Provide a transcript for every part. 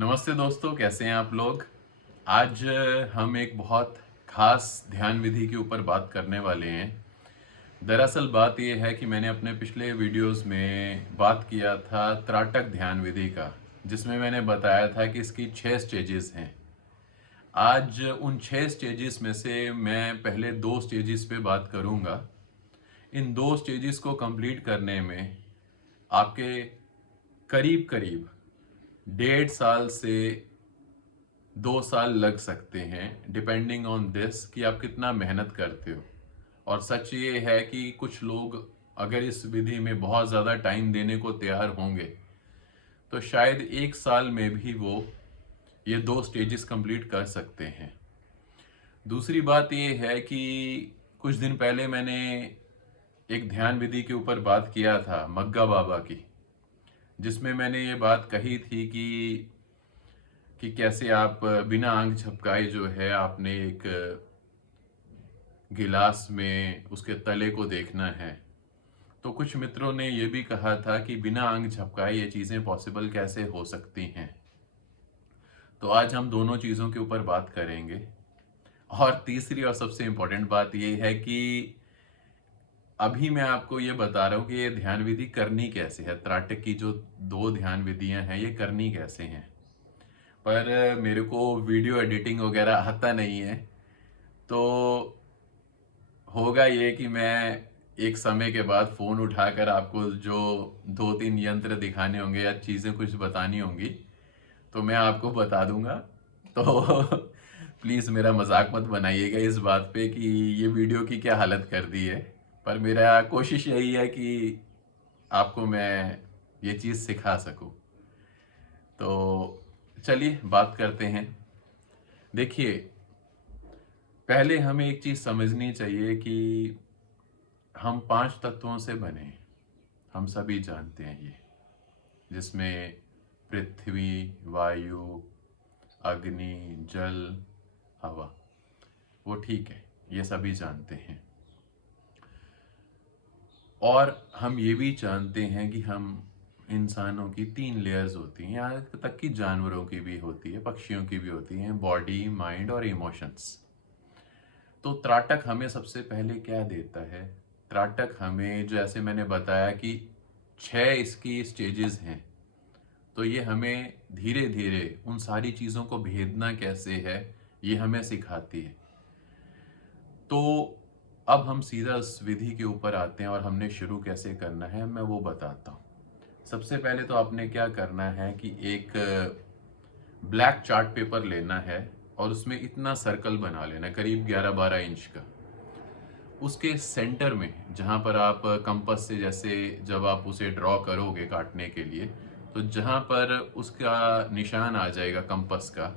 नमस्ते दोस्तों, कैसे हैं आप लोग। आज हम एक बहुत खास ध्यान विधि के ऊपर बात करने वाले हैं। दरअसल बात यह है कि मैंने अपने पिछले वीडियोस में बात किया था त्राटक ध्यान विधि का, जिसमें मैंने बताया था कि इसकी 6 स्टेजेस हैं। आज उन 6 स्टेजेस में से मैं पहले 2 स्टेजेस पे बात करूंगा। इन 2 स्टेजेस को कंप्लीट करने में आपके करीब करीब 1.5 साल से 2 साल लग सकते हैं, डिपेंडिंग ऑन दिस कि आप कितना मेहनत करते हो। और सच ये है कि कुछ लोग अगर इस विधि में बहुत ज़्यादा टाइम देने को तैयार होंगे तो शायद 1 साल में भी वो ये 2 स्टेजेस कंप्लीट कर सकते हैं। दूसरी बात ये है कि कुछ दिन पहले मैंने एक ध्यान विधि के ऊपर बात किया था मग्गा बाबा की, जिसमें मैंने ये बात कही थी कि कैसे आप बिना आंख झपकाए जो है आपने एक गिलास में उसके तले को देखना है। तो कुछ मित्रों ने यह भी कहा था कि बिना आंख झपकाए ये चीज़ें पॉसिबल कैसे हो सकती हैं। तो आज हम दोनों चीज़ों के ऊपर बात करेंगे। और तीसरी और सबसे इम्पोर्टेंट बात यह है कि अभी मैं आपको ये बता रहा हूँ कि ये ध्यान विधि करनी कैसे है। त्राटक की जो 2 ध्यान विधियां हैं ये करनी कैसे हैं। पर मेरे को वीडियो एडिटिंग वगैरह आता नहीं है, तो होगा ये कि मैं एक समय के बाद फ़ोन उठाकर आपको जो 2-3 यंत्र दिखाने होंगे या चीज़ें कुछ बतानी होंगी तो मैं आपको बता दूंगा। तो प्लीज़ मेरा मजाक मत बनाइएगा इस बात पे कि ये वीडियो की क्या हालत कर दी है। पर मेरा कोशिश यही है कि आपको मैं ये चीज़ सिखा सकूं। तो चलिए बात करते हैं। देखिए, पहले हमें एक चीज़ समझनी चाहिए कि हम 5 तत्वों से बने हैं। हम सभी जानते हैं ये, जिसमें पृथ्वी, वायु, अग्नि, जल, हवा, वो ठीक है, ये सभी जानते हैं। और हम ये भी जानते हैं कि हम इंसानों की 3 लेयर्स होती हैं, यहाँ तक कि जानवरों की भी होती है, पक्षियों की भी होती हैं, बॉडी, माइंड और इमोशंस। तो त्राटक हमें सबसे पहले क्या देता है। त्राटक हमें, जैसे मैंने बताया कि 6 इसकी स्टेजेस हैं, तो ये हमें धीरे धीरे उन सारी चीज़ों को भेदना कैसे है ये हमें सिखाती है। तो अब हम सीधा इस विधि के ऊपर आते हैं और हमने शुरू कैसे करना है मैं वो बताता हूँ। सबसे पहले तो आपने क्या करना है कि एक ब्लैक चार्ट पेपर लेना है और उसमें इतना सर्कल बना लेना है, करीब 11-12 इंच का। उसके सेंटर में जहाँ पर आप कंपास से, जैसे जब आप उसे ड्रॉ करोगे काटने के लिए, तो जहाँ पर उसका निशान आ जाएगा कंपास का,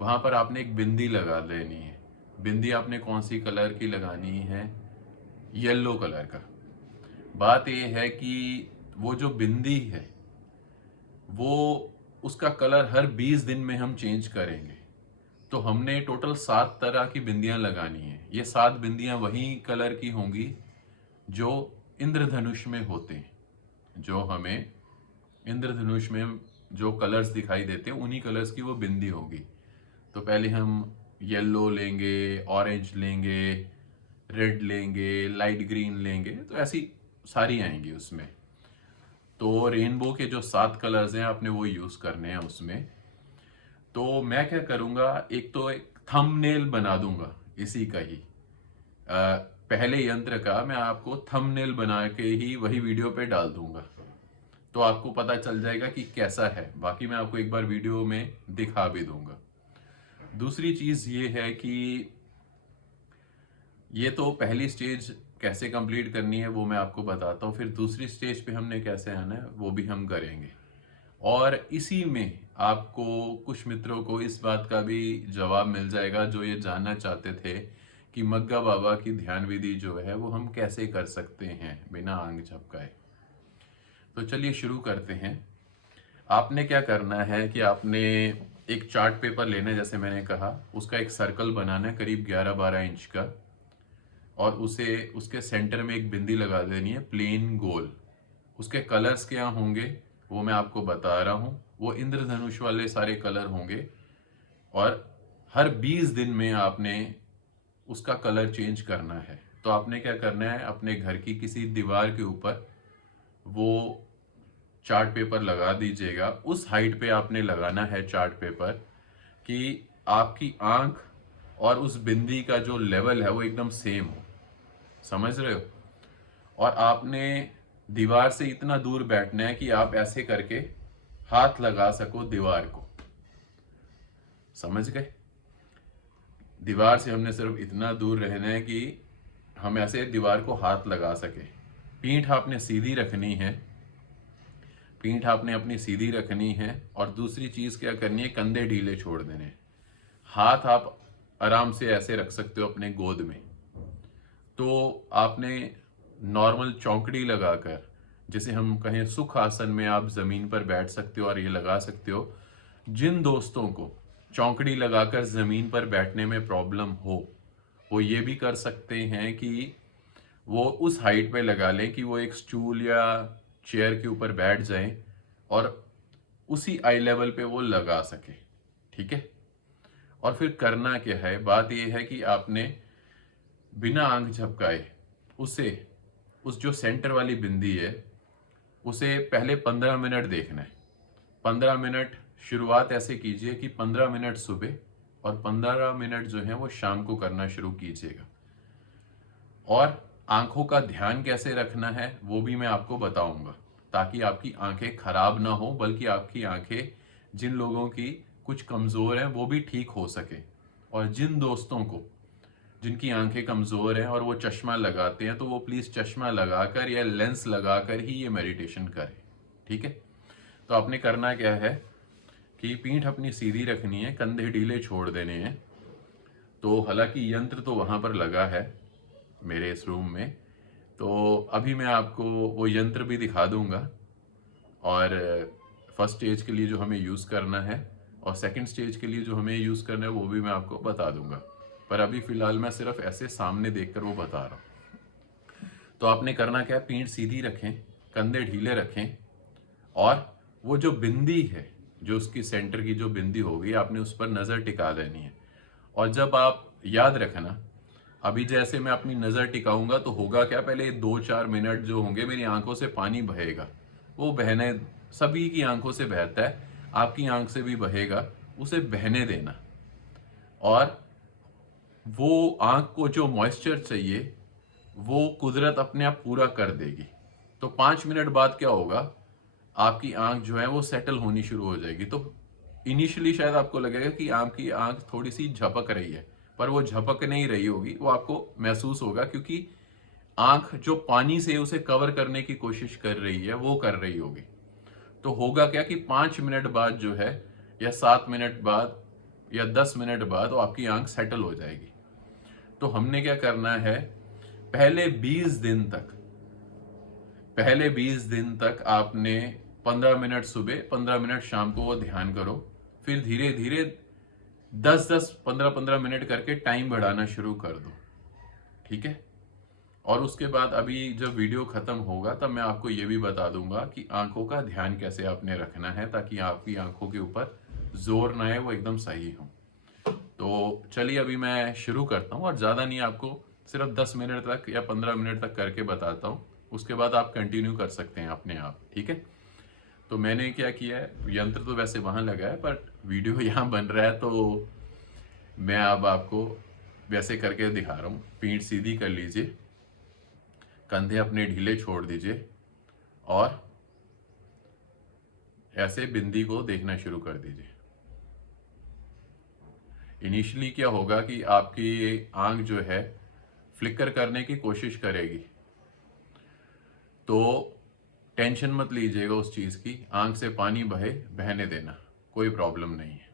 वहाँ पर आपने एक बिंदी लगा लेनी है। बिंदी आपने कौन सी कलर की लगानी है? येलो कलर का। बात यह है कि वो जो बिंदी है वो, उसका कलर हर 20 दिन में हम चेंज करेंगे। तो हमने टोटल 7 तरह की बिंदियां लगानी है। ये 7 बिंदियां वही कलर की होंगी जो इंद्रधनुष में होते हैं। जो हमें इंद्रधनुष में जो कलर्स दिखाई देते हैं उन्हीं कलर्स की वो बिंदी होगी। तो पहले हम येलो लेंगे, ऑरेंज लेंगे, रेड लेंगे, लाइट ग्रीन लेंगे, तो ऐसी सारी आएंगी उसमें। तो रेनबो के जो 7 कलर्स हैं आपने वो यूज करने हैं उसमें। तो मैं क्या करूंगा, एक तो एक थंबनेल बना दूंगा इसी का ही। पहले यंत्र का मैं आपको थंबनेल बना के ही वही वीडियो पे डाल दूंगा, तो आपको पता चल जाएगा कि कैसा है। बाकी मैं आपको एक बार वीडियो में दिखा भी दूंगा। दूसरी चीज ये है कि ये तो पहली स्टेज कैसे कंप्लीट करनी है वो मैं आपको बताता हूँ, फिर दूसरी स्टेज पे हमने कैसे आना है वो भी हम करेंगे। और इसी में आपको, कुछ मित्रों को इस बात का भी जवाब मिल जाएगा जो ये जानना चाहते थे कि मग्गा बाबा की ध्यान विधि जो है वो हम कैसे कर सकते हैं बिना आंख झपकाए। तो चलिए शुरू करते हैं। आपने क्या करना है कि आपने एक चार्ट पेपर लेना है, जैसे मैंने कहा, उसका एक सर्कल बनाना है करीब 11-12 इंच का, और उसे, उसके सेंटर में एक बिंदी लगा देनी है प्लेन गोल। उसके कलर्स क्या होंगे वो मैं आपको बता रहा हूँ। वो इंद्रधनुष वाले सारे कलर होंगे। और हर 20 दिन में आपने उसका कलर चेंज करना है। तो आपने क्या करना है, अपने घर की किसी दीवार के ऊपर वो चार्ट पेपर लगा दीजिएगा। उस हाइट पे आपने लगाना है चार्ट पेपर कि आपकी आंख और उस बिंदी का जो लेवल है वो एकदम सेम हो। समझ रहे हो? और आपने दीवार से इतना दूर बैठना है कि आप ऐसे करके हाथ लगा सको दीवार को। समझ गए? दीवार से हमने सिर्फ इतना दूर रहना है कि हम ऐसे दीवार को हाथ लगा सके। पीठ आपने सीधी रखनी है। पीठ आपने अपनी सीधी रखनी है। और दूसरी चीज क्या करनी है, कंधे ढीले छोड़ देने हैं। हाथ आप आराम से ऐसे रख सकते हो अपने गोद में। तो आपने नॉर्मल चौकड़ी लगाकर, जैसे हम कहें सुख आसन में आप जमीन पर बैठ सकते हो और ये लगा सकते हो। जिन दोस्तों को चौकड़ी लगाकर जमीन पर बैठने में प्रॉब्लम हो, वो ये भी कर सकते हैं कि वो उस हाइट पे लगा लें कि वो एक स्टूल या चेयर के ऊपर बैठ जाएं और उसी आई लेवल पे वो लगा सके। ठीक है? और फिर करना क्या है, बात यह है कि आपने बिना आंख झपकाए उसे, उस जो सेंटर वाली बिंदी है, उसे पहले 15 मिनट देखना है। 15 मिनट शुरुआत ऐसे कीजिए कि 15 मिनट सुबह और 15 मिनट जो है वो शाम को करना शुरू कीजिएगा। और आंखों का ध्यान कैसे रखना है वो भी मैं आपको बताऊंगा, ताकि आपकी आंखें खराब ना हो, बल्कि आपकी आंखें, जिन लोगों की कुछ कमजोर हैं वो भी ठीक हो सके। और जिन दोस्तों को, जिनकी आंखें कमजोर हैं और वो चश्मा लगाते हैं, तो वो प्लीज चश्मा लगाकर या लेंस लगाकर ही ये मेडिटेशन करें। ठीक है? तो आपने करना क्या है कि पीठ अपनी सीधी रखनी है, कंधे ढीले छोड़ देने हैं। तो हालांकि यंत्र तो वहां पर लगा है मेरे इस रूम में, तो अभी मैं आपको वो यंत्र भी दिखा दूंगा। और फर्स्ट स्टेज के लिए जो हमें यूज़ करना है और सेकंड स्टेज के लिए जो हमें यूज़ करना है वो भी मैं आपको बता दूंगा। पर अभी फ़िलहाल मैं सिर्फ ऐसे सामने देखकर वो बता रहा हूँ। तो आपने करना क्या है, पीठ सीधी रखें, कंधे ढीले रखें। और वो जो बिंदी है, जो उसकी सेंटर की जो बिंदी होगी, आपने उस पर नज़र टिका देनी है। और जब आप, याद रखना, अभी जैसे मैं अपनी नज़र टिकाऊंगा तो होगा क्या, पहले 2-4 मिनट जो होंगे मेरी आंखों से पानी बहेगा। वो बहने, सभी की आंखों से बहता है, आपकी आंख से भी बहेगा, उसे बहने देना। और वो आंख को जो मॉइस्चर चाहिए वो कुदरत अपने आप पूरा कर देगी। तो 5 मिनट बाद क्या होगा, आपकी आंख जो है वो सेटल होनी शुरू हो जाएगी। तो इनिशियली शायद आपको लगेगा कि आपकी आंख थोड़ी सी झपक रही है, पर वो झपक नहीं रही होगी, वो आपको महसूस होगा, क्योंकि आंख जो पानी से उसे कवर करने की कोशिश कर रही है वो कर रही होगी। तो होगा क्या कि 5 मिनट बाद जो है, या 7 मिनट बाद, या 10 मिनट बाद, वो आपकी आंख सेटल हो जाएगी। तो हमने क्या करना है, पहले 20 दिन तक, पहले 20 दिन तक आपने 15 मिनट सुबह 15 मिनट शाम को वो ध्यान करो। फिर धीरे धीरे 10-10 15-15 मिनट करके टाइम बढ़ाना शुरू कर दो। ठीक है? और उसके बाद अभी जब वीडियो खत्म होगा तब मैं आपको ये भी बता दूंगा कि आंखों का ध्यान कैसे आपने रखना है, ताकि आपकी आंखों के ऊपर जोर ना आए, वो एकदम सही हो। तो चलिए अभी मैं शुरू करता हूँ, और ज़्यादा नहीं, आपको सिर्फ 10 मिनट तक या 15 मिनट तक करके बताता हूँ। उसके बाद आप कंटिन्यू कर सकते हैं अपने आप। ठीक है? तो मैंने क्या किया है, यंत्र तो वैसे वहाँ लगा है, पर वीडियो यहाँ बन रहा है, तो मैं अब आपको वैसे करके दिखा रहा हूँ। पीठ सीधी कर लीजिए, कंधे अपने ढीले छोड़ दीजिए, और ऐसे बिंदी को देखना शुरू कर दीजिए। इनिशियली क्या होगा कि आपकी आंख जो है फ्लिकर करने की कोशिश करेगी, तो टेंशन मत लीजिएगा उस चीज़ की। आंख से पानी बहे, बहने देना, कोई प्रॉब्लम नहीं है।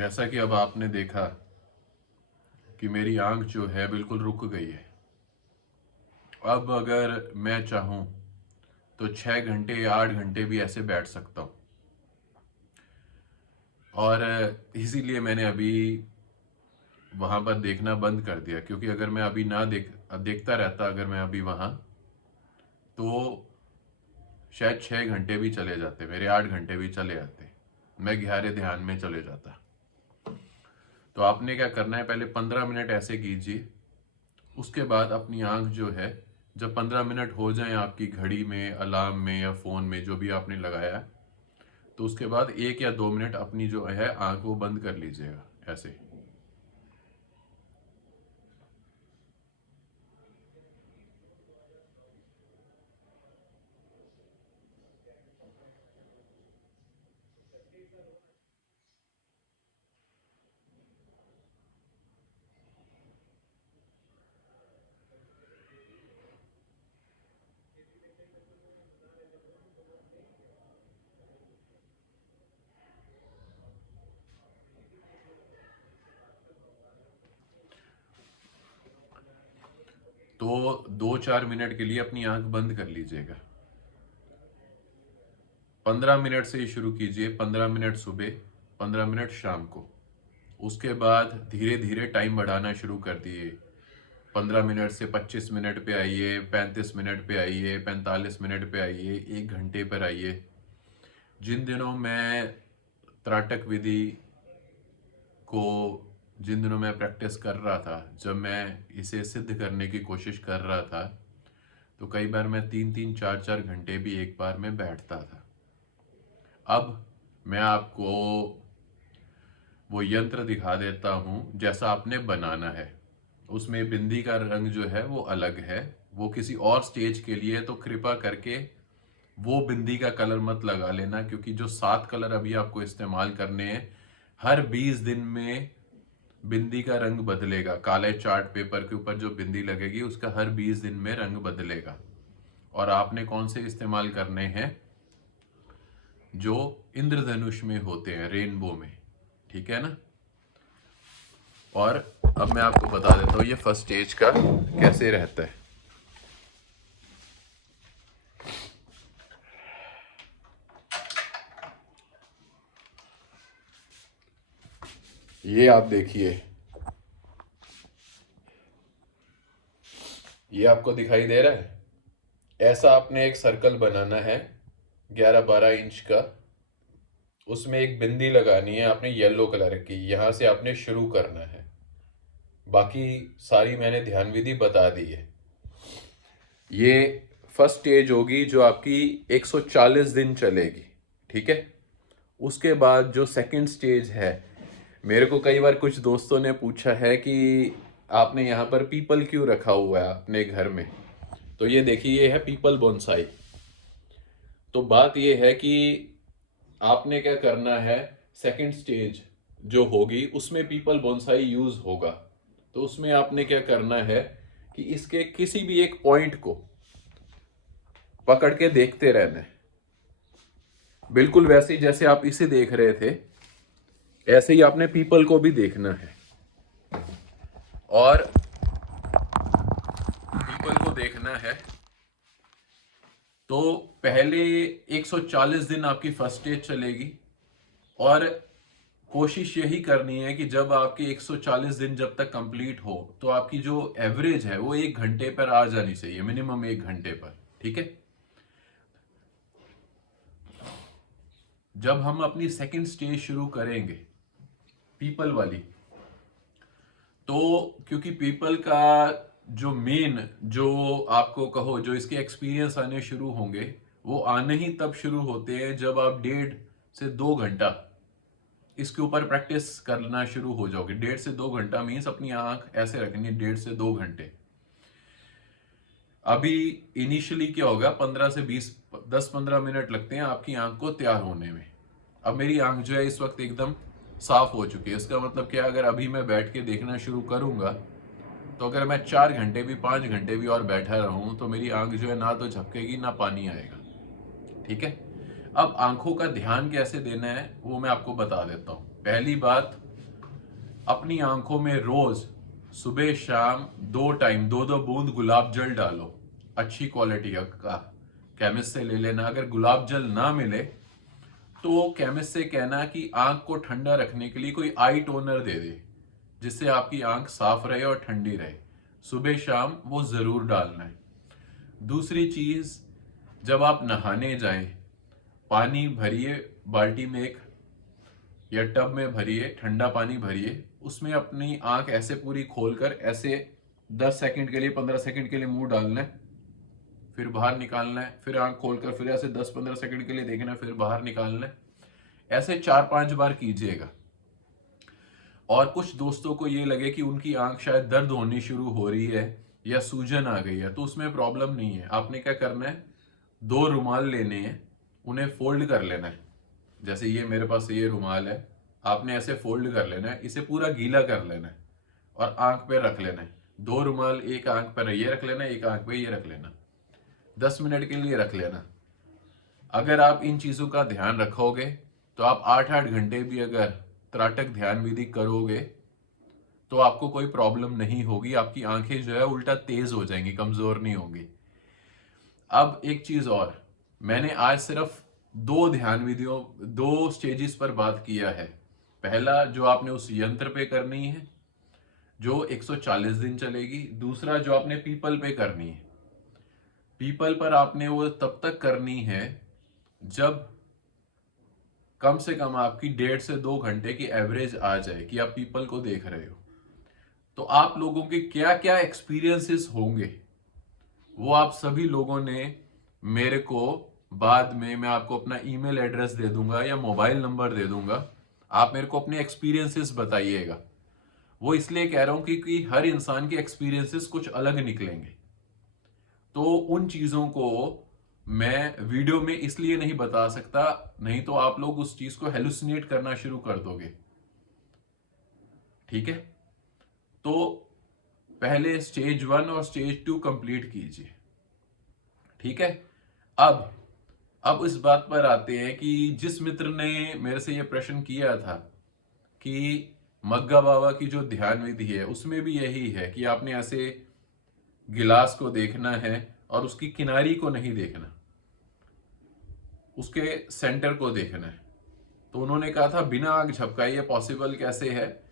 जैसा कि अब आपने देखा कि मेरी आंख जो है बिल्कुल रुक गई है। अब अगर मैं चाहूँ तो 6 घंटे या 8 घंटे भी ऐसे बैठ सकता हूँ। और इसीलिए मैंने अभी वहाँ पर देखना बंद कर दिया, क्योंकि अगर मैं अभी ना देखता रहता, अगर मैं अभी वहाँ, तो शायद 6 घंटे भी चले जाते, मेरे 8 घंटे भी चले जाते, मैं गहरे ध्यान में चले जाता। तो आपने क्या करना है, पहले 15 मिनट ऐसे कीजिए। उसके बाद अपनी आंख जो है, जब 15 मिनट हो जाए आपकी घड़ी में, अलार्म में या फ़ोन में, जो भी आपने लगाया है, तो उसके बाद 1 या 2 मिनट अपनी जो है आंख वो बंद कर लीजिएगा ऐसे। तो 2-4 मिनट के लिए अपनी आंख बंद कर लीजिएगा। 15 मिनट से ही शुरू कीजिए, 15 मिनट सुबह, 15 मिनट शाम को। उसके बाद धीरे धीरे टाइम बढ़ाना शुरू कर दिए। 15 मिनट से 25 मिनट पे आइए, 35 मिनट पे आइए, 45 मिनट पे आइए, 1 घंटे पर आइए। जिन दिनों मैं त्राटक विधि को, जिन दिनों मैं प्रैक्टिस कर रहा था, जब मैं इसे सिद्ध करने की कोशिश कर रहा था, तो कई बार मैं 3-3, 4-4 घंटे भी एक बार में बैठता था। अब मैं आपको वो यंत्र दिखा देता हूँ जैसा आपने बनाना है। उसमें बिंदी का रंग जो है वो अलग है, वो किसी और स्टेज के लिए है, तो कृपा करके वो बिंदी का कलर मत लगा लेना, क्योंकि जो 7 कलर अभी आपको इस्तेमाल करने हैं, हर 20 दिन में बिंदी का रंग बदलेगा। काले चार्ट पेपर के ऊपर जो बिंदी लगेगी उसका हर 20 दिन में रंग बदलेगा। और आपने कौन से इस्तेमाल करने हैं, जो इंद्रधनुष में होते हैं, रेनबो में, ठीक है ना। और अब मैं आपको बता देता हूँ ये फर्स्ट स्टेज का कैसे रहता है। ये आप देखिए, ये आपको दिखाई दे रहा है। ऐसा आपने एक सर्कल बनाना है 11-12 इंच का। उसमें एक बिंदी लगानी है आपने येलो कलर की, यहां से आपने शुरू करना है। बाकी सारी मैंने ध्यान विधि बता दी है। ये फर्स्ट स्टेज होगी जो आपकी 140 दिन चलेगी, ठीक है। उसके बाद जो सेकंड स्टेज है, मेरे को कई बार कुछ दोस्तों ने पूछा है कि आपने यहाँ पर पीपल क्यों रखा हुआ है अपने घर में। तो ये देखिए, ये है पीपल बोनसाई। तो बात ये है कि आपने क्या करना है, सेकंड स्टेज जो होगी उसमें पीपल बोनसाई यूज होगा। तो उसमें आपने क्या करना है कि इसके किसी भी एक पॉइंट को पकड़ के देखते रहना है, बिल्कुल वैसे ही जैसे आप इसे देख रहे थे, ऐसे ही आपने पीपल को भी देखना है। और पीपल को देखना है तो पहले 140 दिन आपकी फर्स्ट स्टेज चलेगी। और कोशिश यही करनी है कि जब आपके 140 दिन जब तक कंप्लीट हो, तो आपकी जो एवरेज है वो 1 घंटे पर आ जानी चाहिए, मिनिमम 1 घंटे पर, ठीक है। जब हम अपनी सेकंड स्टेज शुरू करेंगे पीपल वाली, तो क्योंकि पीपल का जो मेन, जो आपको कहो, जो इसके एक्सपीरियंस आने शुरू होंगे, वो आने ही तब शुरू होते हैं जब आप 1.5 से 2 घंटा इसके ऊपर प्रैक्टिस करना शुरू हो जाओगे। 1.5 से 2 घंटा मीन्स अपनी आंख ऐसे रखनी है 1.5 से 2 घंटे। अभी इनिशियली क्या होगा, 15 से 20, 10-15 मिनट लगते हैं आपकी आंख को तैयार होने में। अब मेरी आंख जो है इस वक्त एकदम साफ हो चुकी है। इसका मतलब क्या, अगर अभी मैं बैठ के देखना शुरू करूंगा, तो अगर मैं 4 घंटे भी, 5 घंटे भी और बैठा रहूं, तो मेरी आंख जो है ना तो झपकेगी ना पानी आएगा, ठीक है। अब आंखों का ध्यान कैसे देना है वो मैं आपको बता देता हूं। पहली बात, अपनी आंखों में रोज सुबह शाम 2 टाइम 2-2 बूंद गुलाब जल डालो, अच्छी क्वालिटी का, केमिस्ट से ले लेना। अगर गुलाब जल ना मिले तो केमिस्ट से कहना कि आंख को ठंडा रखने के लिए कोई आई टोनर दे दे, जिससे आपकी आंख साफ रहे और ठंडी रहे। सुबह शाम वो जरूर डालना है। दूसरी चीज, जब आप नहाने जाएं, पानी भरिए बाल्टी में एक या टब में भरिए, ठंडा पानी भरिए, उसमें अपनी आंख ऐसे पूरी खोलकर ऐसे 10 सेकंड के लिए 15 सेकंड के लिए मुंह डालना है, फिर बाहर निकालना है, फिर आंख खोलकर फिर ऐसे 10-15 सेकंड के लिए देखना है, फिर बाहर निकालना है। ऐसे 4-5 बार कीजिएगा। और कुछ दोस्तों को ये लगे कि उनकी आंख शायद दर्द होनी शुरू हो रही है या सूजन आ गई है, तो उसमें प्रॉब्लम नहीं है। आपने क्या करना है, 2 रुमाल लेने हैं, उन्हें फोल्ड कर लेना है। जैसे ये मेरे पास ये रुमाल है, आपने ऐसे फोल्ड कर लेना है, इसे पूरा गीला कर लेना है और आंख पे रख लेना है। 2 रुमाल एक आंख पर ये रख लेना, एक आंख पे ये रख लेना, 10 मिनट के लिए रख लेना। अगर आप इन चीजों का ध्यान रखोगे तो आप 8-8 घंटे भी अगर त्राटक ध्यान विधि करोगे तो आपको कोई प्रॉब्लम नहीं होगी। आपकी आंखें जो है उल्टा तेज हो जाएंगी, कमजोर नहीं होंगी। अब एक चीज और, मैंने आज सिर्फ 2 ध्यान विधियों 2 स्टेजेस पर बात किया है। पहला जो आपने उस यंत्र पे करनी है जो 140 दिन चलेगी। दूसरा जो आपने पीपल पे करनी है। पीपल पर आपने वो तब तक करनी है जब कम से कम आपकी 1.5 से 2 घंटे की एवरेज आ जाए कि आप पीपल को देख रहे हो। तो आप लोगों के क्या क्या एक्सपीरियंसेस होंगे वो आप सभी लोगों ने मेरे को बाद में, मैं आपको अपना ईमेल एड्रेस दे दूंगा या मोबाइल नंबर दे दूंगा, आप मेरे को अपने एक्सपीरियंसेस बताइएगा। वो इसलिए कह रहा हूं क्योंकि हर इंसान के एक्सपीरियंसेस कुछ अलग निकलेंगे। तो उन चीजों को मैं वीडियो में इसलिए नहीं बता सकता, नहीं तो आप लोग उस चीज को हेलुसिनेट करना शुरू कर दोगे। ठीक है, तो पहले स्टेज 1 और स्टेज 2 कंप्लीट कीजिए। ठीक है, अब इस बात पर आते हैं कि जिस मित्र ने मेरे से यह प्रश्न किया था कि मग्गा बाबा की जो ध्यान विधि है उसमें भी यही है कि आपने ऐसे गिलास को देखना है और उसकी किनारी को नहीं देखना, उसके सेंटर को देखना है। तो उन्होंने कहा था बिना आंख झपकाए ये पॉसिबल कैसे है,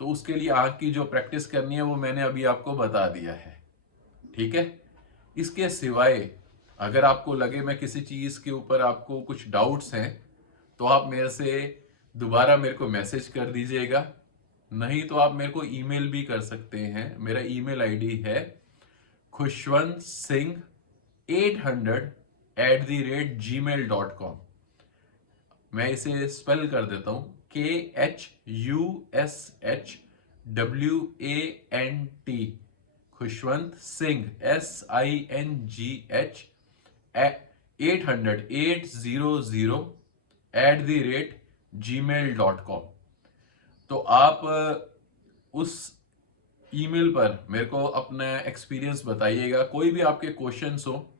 तो उसके लिए आंख की जो प्रैक्टिस करनी है वो मैंने अभी आपको बता दिया है। ठीक है, इसके सिवाय अगर आपको लगे मैं किसी चीज के ऊपर आपको कुछ डाउट्स हैं तो आप मेरे से दोबारा मेरे को मैसेज कर दीजिएगा, नहीं तो आप मेरे को ईमेल भी कर सकते हैं। मेरा ईमेल आईडी है khushwant800@gmail.com। मैं इसे स्पेल कर देता हूं, KHUSHWANT, Khushwant Singh SINGH 800@gmail.com। तो आप उस ईमेल पर मेरे को अपना एक्सपीरियंस बताइएगा। कोई भी आपके क्वेश्चंस हो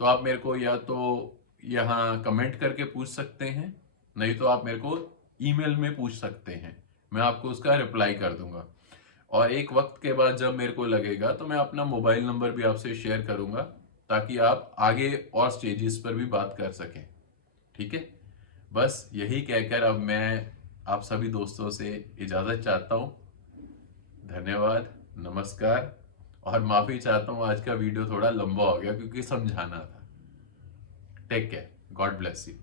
तो आप मेरे को या तो यहाँ कमेंट करके पूछ सकते हैं, नहीं तो आप मेरे को ईमेल में पूछ सकते हैं, मैं आपको उसका रिप्लाई कर दूंगा। और एक वक्त के बाद जब मेरे को लगेगा तो मैं अपना मोबाइल नंबर भी आपसे शेयर करूंगा ताकि आप आगे और स्टेजेस पर भी बात कर सकें। ठीक है, बस यही कहकर अब मैं आप सभी दोस्तों से इजाजत चाहता हूं। धन्यवाद, नमस्कार, और माफी चाहता हूं आज का वीडियो थोड़ा लंबा हो गया क्योंकि समझाना था। Take care, God bless you.